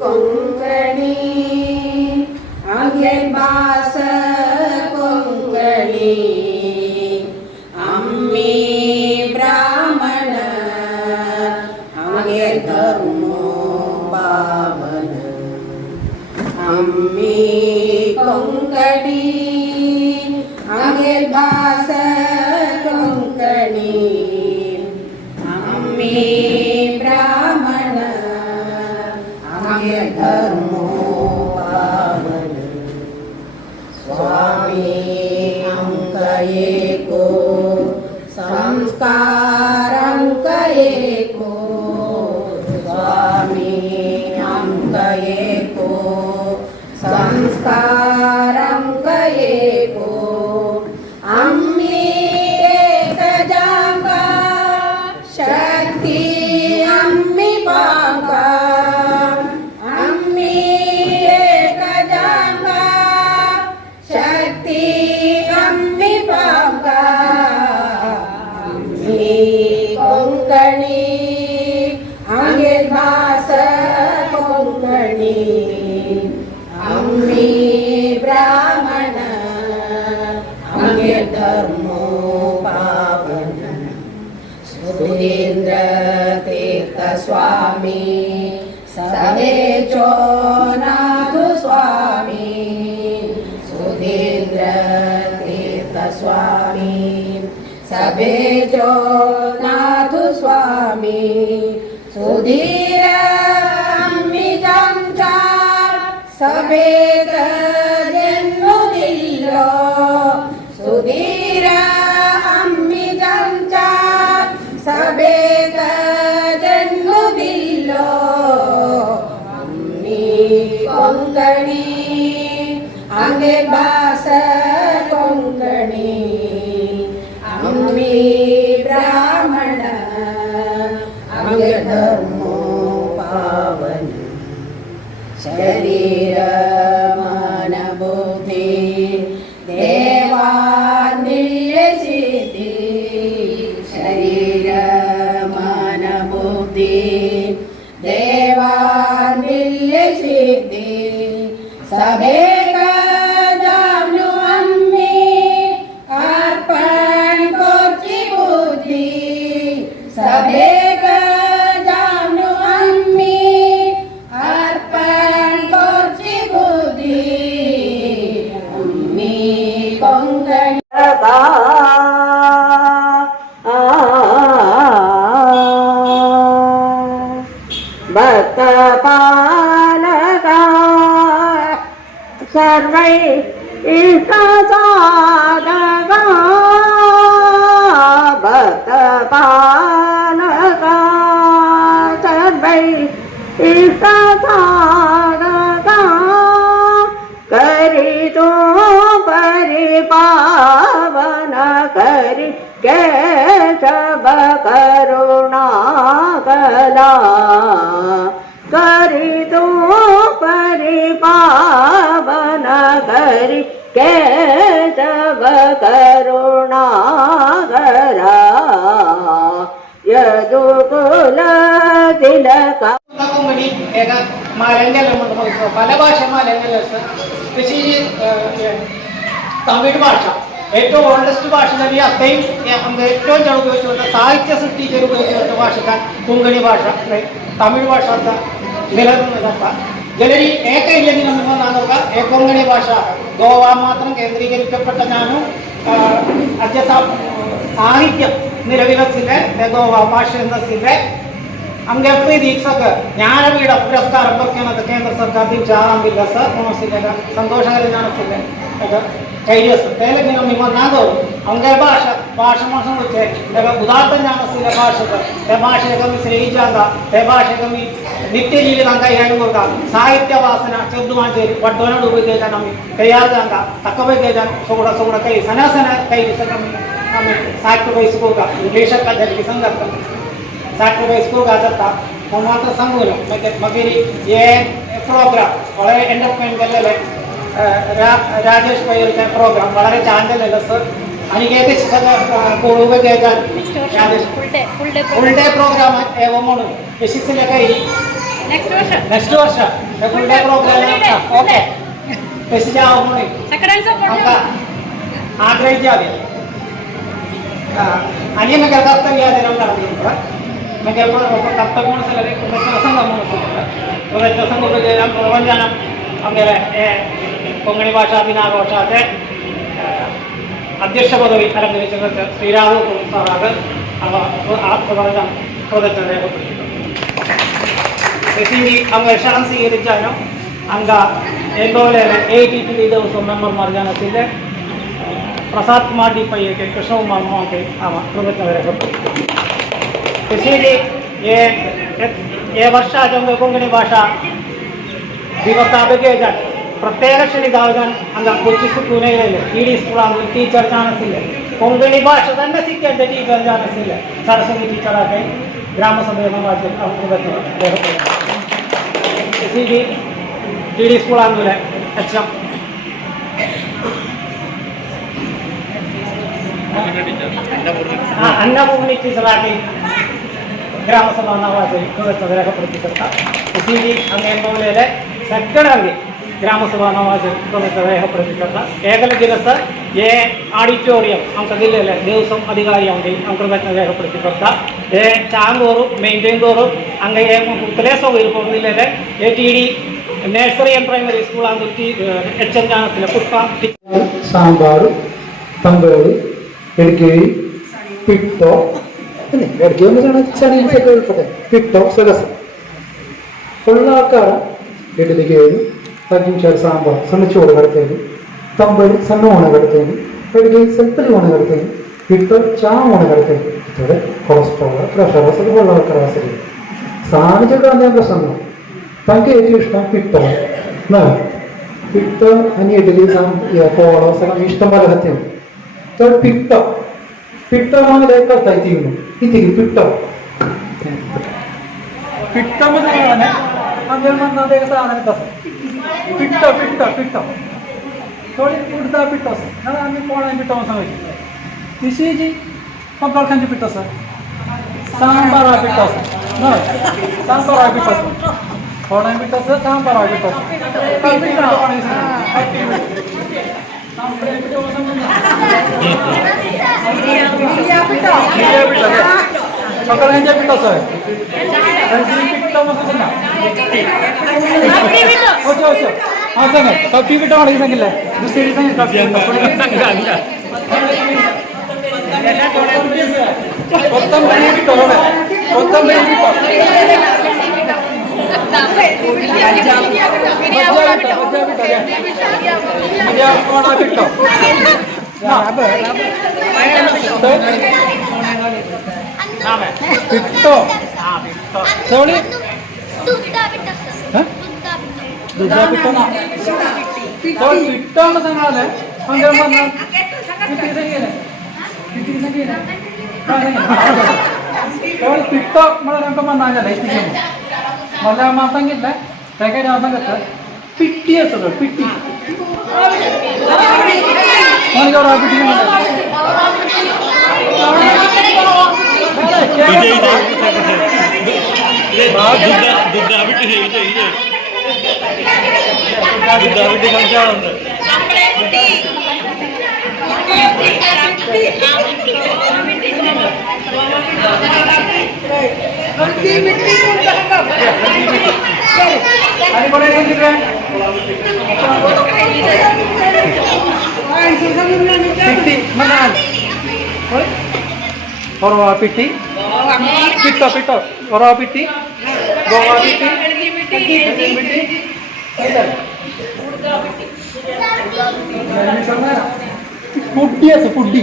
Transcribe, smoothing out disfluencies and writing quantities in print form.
कोंकणी आगे भास कोंकणी अम्मी ब्राह्मण आगे धर्मो पावन अम्मी कोंकणी आगे भास कोंकणी अम्मी ब्राह्मण आगे धर्मो पावन स्वामी अंक एको संस्कार अंक एको स्वामी अंक एको संस्कार अंक एको अम्मी एक जागा शक्ति अम्मी बागा अम्मी एक जागा शक्ति अम्मी बागा अम्मी कोंकणी आगे भास कोंकणी अम्मी ब्राह्मण आगे धर्मो पावन सुधींद्र तीर्थ स्वामी सवेचो नाथु स्वामी सुधींद्र तीर्थ स्वामी सवेचो नाथु स्वामी सुधीर अम्मी जमचा सभेद जन्म दिलो सुधीर अम्मी जमचा सभेद जन्म दिलो अम्मी कोंकणी आगे भास कोंकणी अम्मी ब्राह्मण आगे धर्मो पावन शरीर मन बुद्धि देवानिल्य सिद्धि शरीर मन बुद्धि देवानिल्य सिद्धि सबे जामनु अम्मी अर्पण कोची बुद्धि सबे जामनु अम्मी अर्पण कोची बुद्धि अम्मी कोंकणी भक्त पालका सर्वै इष्ट साधका भक्त पालका सर्वै इष्ट साधका करी तो परिपावन करी केशव करुणा कला करी तो परिपावन करी केशव करुणा कला यदुकुल तिलक പല ഭാഷ മാലന്യസം തമിഴ് ഭാഷ ഏറ്റവും ഓൾഡസ്റ്റ് ഭാഷ തന്നെ അത്രയും ഏറ്റവും ഉപയോഗിച്ചുകൊണ്ട് സാഹിത്യ സൃഷ്ടിച്ചൊരു ഉപയോഗിച്ചുകൊണ്ട് ഭാഷക്കാൻ കൊങ്കണി ഭാഷ തമിഴ് ഭാഷ നിലനിന്നതല്ല ജലരി ഏക ഇല്ലെങ്കിൽ നമ്മൾ നോക്കുക കൊങ്കണി ഭാഷ ഗോവ മാത്രം കേന്ദ്രീകരിക്കപ്പെട്ട ഞാനും ಅಜ್ಜಸ ಸಾಹಿತ್ಯ ನಿರವಿಲಸಿದೆ ಗೋವ ಭಾಷೆ ಎಂದಸಿದೆ ಹಂಗೆ ದೀಕ್ಷಕ ಜ್ಞಾನಪೀಠ ಪುರಸ್ಕಾರ ಬಗ್ಗೆ ಕೇಂದ್ರ ಸರ್ಕಾರದಿಂದ ಆರಂಭಿಲ್ಲ ಸರ್ ಕೊನಸಿಲ್ಲ ಸಂತೋಷಕರ ಜಾನಸಿಲ್ಲ ಕೈಡಿಯಸ್ ತೆಲುಗಿನ ನಿಮ್ಮ ನಾದವರು ಹಂಗೆ ಭಾಷೆ ಮಾసం వచ్చే ಉದಾತ್ತ ಜ್ಞಾನಸಿಲ್ಲ ಭಾಷೆಗೆ ಭಾಷೆಗೆ ಶ್ರೀಜಾಂಗ ಭಾಷೆಗೆ ನಿತ್ಯ ಜೀವಿತಾಂಗ ಹೆಂಗ ಸಾಹಿತ್ಯ ವಾಸನ ಚದ್ದು ಮಾಡಿ ಒಡ್ಡೋನಡು ಉಪಯೋಗ ನಮಗೆ ಕೈಯಾದಂಗ ತಕ್ಕ ಬಗ್ಗೆ ಸೋಡ ಸೋಡ ಕೈ ಸನ ಸನ ಕೈ ನಮಗೆ ಸ್ಯಾಕ್ರಿಫೈಸ್ ಹೋಗ ಇಂಗ್ಲೀಷ್ ಕದಲಿಗೆ ಸಂಗತ ಸ್ಯಾಕ್ರಿಫೈಸ್ ಹೋಗ ಅದತ್ತ ಮಾತ್ರ ಸಂಗೂಲ ಮತ್ತೆ ಮಗೇರಿ ಏ പ്രോഗ്രാം വളരെ എൻ്റർടൈൻമെൻ്റ് രാജേഷ് പയ്യലിൻ്റെ പ്രോഗ്രാം വളരെ ചാനലല്ല സർ അനികേക്ക് പൂർവ്വ കേൾക്കാൻ ഫുൾ ഡേ പ്രോഗ്രാം ഏവമാണ് ഫിസിക്സിലൊക്കെ നെക്സ്റ്റ് വർഷം ഫുൾ ഡേ പ്രോഗ്രാം ഓക്കെ आग्रहिंచాలి आणि मग कर्तव्य म्हणजे कर्तव्य പ്രവചനം അങ്ങനെ കൊങ്കണി ഭാഷാ ദിനാഘോഷത്തെ അധ്യക്ഷ പദവി അലങ്കരിച്ചത് ശ്രീരാഘവ് സാറാണ് ആ പ്രവചനം പ്രദർശനം രേഖപ്പെടുത്തിയിട്ടുണ്ട് അങ്ങ് ക്ഷണം സ്വീകരിച്ചാലും ಅಂಗ ಎಂದೋಲೆ 83 ದಿವಸ ಮೆಂಬರ್ ಮಾರ್ಜಾನಸಿದೆ ಪ್ರಸಾದ್ ಕುಮಾರ್ ಡಿ ಪೈಗೆ ಕೃಷ್ಣಕುಮಾರ್ ಮೋಹನ್ಗೆ ಆಮ ಪ್ರಗತಿವರೆ इसीलिए ये वर्षा जब कोंकणी भाषा दिवस आगे प्रत्येक श्रेणी दावजन अंग कोचिस पुणे इडी स्कूल टीचर जानसिले कोंकणी भाषा തന്നെ സിക്കന്റെ ടീച്ചർ जानसिले सरस्वती टीचर आके ग्राम सभा में प्रगति इसीलिए इडी स्कूल आंदोलन अच्छा अन्नपूर्णी टीचर आके ग्राम सभा नावाचे प्रगती करतात इसीलिए हमें बोलले सेकंड अंगे ग्राम सभा नावाचे प्रगती करतात ಏಕಲ ದಿವಸ ये ऑडिटोरियम आमका दिलेले देवसम अधिकारी अंगे प्रगती रेखപ്പെടുത്തി करतात ये चांगोरू मेंटेन करू अंगे ये प्लेस दिलेले ATD nursery and primary school अंगती एचएन जानसिले पुष्प സാമ്പാർ തമ്പേളി എടക്കേരി പിട്ടോ എടക്കേരി എന്ന് ചണിയിലൊക്കെ ഉൾപ്പെട്ടെ പിട്ടോ സരസം ഉള്ള ആൾക്കാര ഇഡലിക്കേരി തഗ്ഗിൻചാർ സാമ്പാർ ಸಣ್ಣ ಚೋಡು ಕಡ್ತೇವೆ ತಂಬಳಿ ಸಣ್ಣ ಓಣ ಕಡ್ತೇವೆ ಎಡക്കേರಿ ಸ್ವಲ್ಪ ಓಣ ಕಡ್ತೇವೆ പിട്ടോ ചാ ഓണ കಡ್ತೇವೆ ഇതോടെ കൊളസ്ട്രോൾ പ്രഷർ ഒക്കെ ഉള്ള ആൾക്കാർ ആശ്രയം സാഹചര്യം കളഞ്ഞ പ്രശ്നം തനിക്ക് ഏറ്റവും ഇഷ്ടം പിട്ടോ पिट्ट आणि इडली पोळो सगळं इष्टं मला खाते तर पिट्ट पिट्ट मला करता येते किती पिट्ट पिट्ट मध्ये आमच्या म्हणतात एक साधन तसं पिट्ट पिट्ट पिट्ट थोडी उडता पिट्ट असं ना आम्ही पोळा पिट्ट सांगायची तिशी जी पंपाळखांची पिट्ट असं सांबारा पिट्ट असं ना सांबारा पिट्ट असं थोड़ा भी तो सर काम करा भी तो काफी करा सकाळ यांच्या पिठाच आहे पिठा मस्त ना ओके ओके हा सांगा काफी पिठा वाढी सांगितलं दुसरी सांगितलं कोथंबरी पिठा कोथंबरी पिठा पिट्टो सवळी दुधा पिट्टो ना पिट्टो ना सांगाले म्हणजे म्हणणार किती सांगितलं किती सांगितलं पिट्टो मला नेमकं म्हणणार झालं इथे मला आम्हाला सांगितलं काय काय नाव सांगितलं पिट्टी असं पिट्टी मला पिट्टी आणि कोणी सांगितलं पिट्टी म्हणाल परवा पिट्टी पिट्टो पिट्टो परवा पिट्टी गोवा पिट्टी पिट्टी पुड्डी असं पुड्डी